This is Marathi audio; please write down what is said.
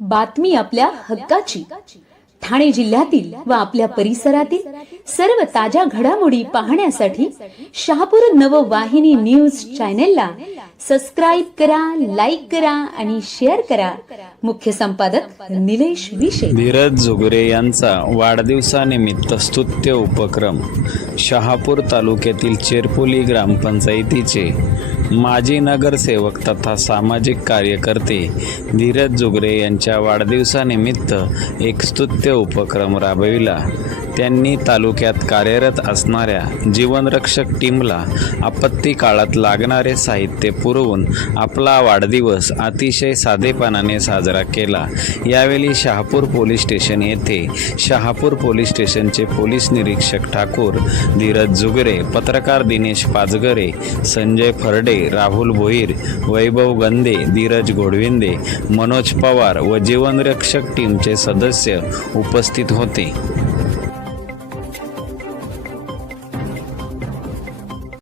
बातमी आपल्या हक्काची. ठाणे जिल्ह्यातील व आपल्या परिसरातील सर्व ताज्या घडामोडी पाहण्यासाठी शहापूर नववाहिनी न्यूज चॅनेलला सबस्क्राईब करा लाईक करा आणि शेअर करा. मुख्य संपादक निलेश विषय धीरज जोगरे यांचा वाढदिवसानिमित्त स्तुत्य उपक्रम शहापूर तालुक्यातील चेरपोली ग्रामपंचायतीचे माजी नगरसेवक तथा सामाजिक कार्यकर्ते धीरज जुगरे यांच्या वाढदिवसानिमित्त एक स्तुत्य उपक्रम राबविला. त्यांनी तालुक्यात कार्यरत असणाऱ्या जीवनरक्षक टीमला आपत्ती काळात लागणारे साहित्य पुरवून आपला वाढदिवस अतिशय साधेपणाने साजरा केला. यावेळी शहापूर पोलीस स्टेशन येथे शहापूर पोलीस स्टेशनचे पोलीस निरीक्षक ठाकूर धीरज जुगरे पत्रकार दिनेश पाचगरे संजय फरडे राहुल भोईर वैभव गंदे धीरज घोडविंदे मनोज पवार व जीवनरक्षक टीमचे सदस्य उपस्थित होते.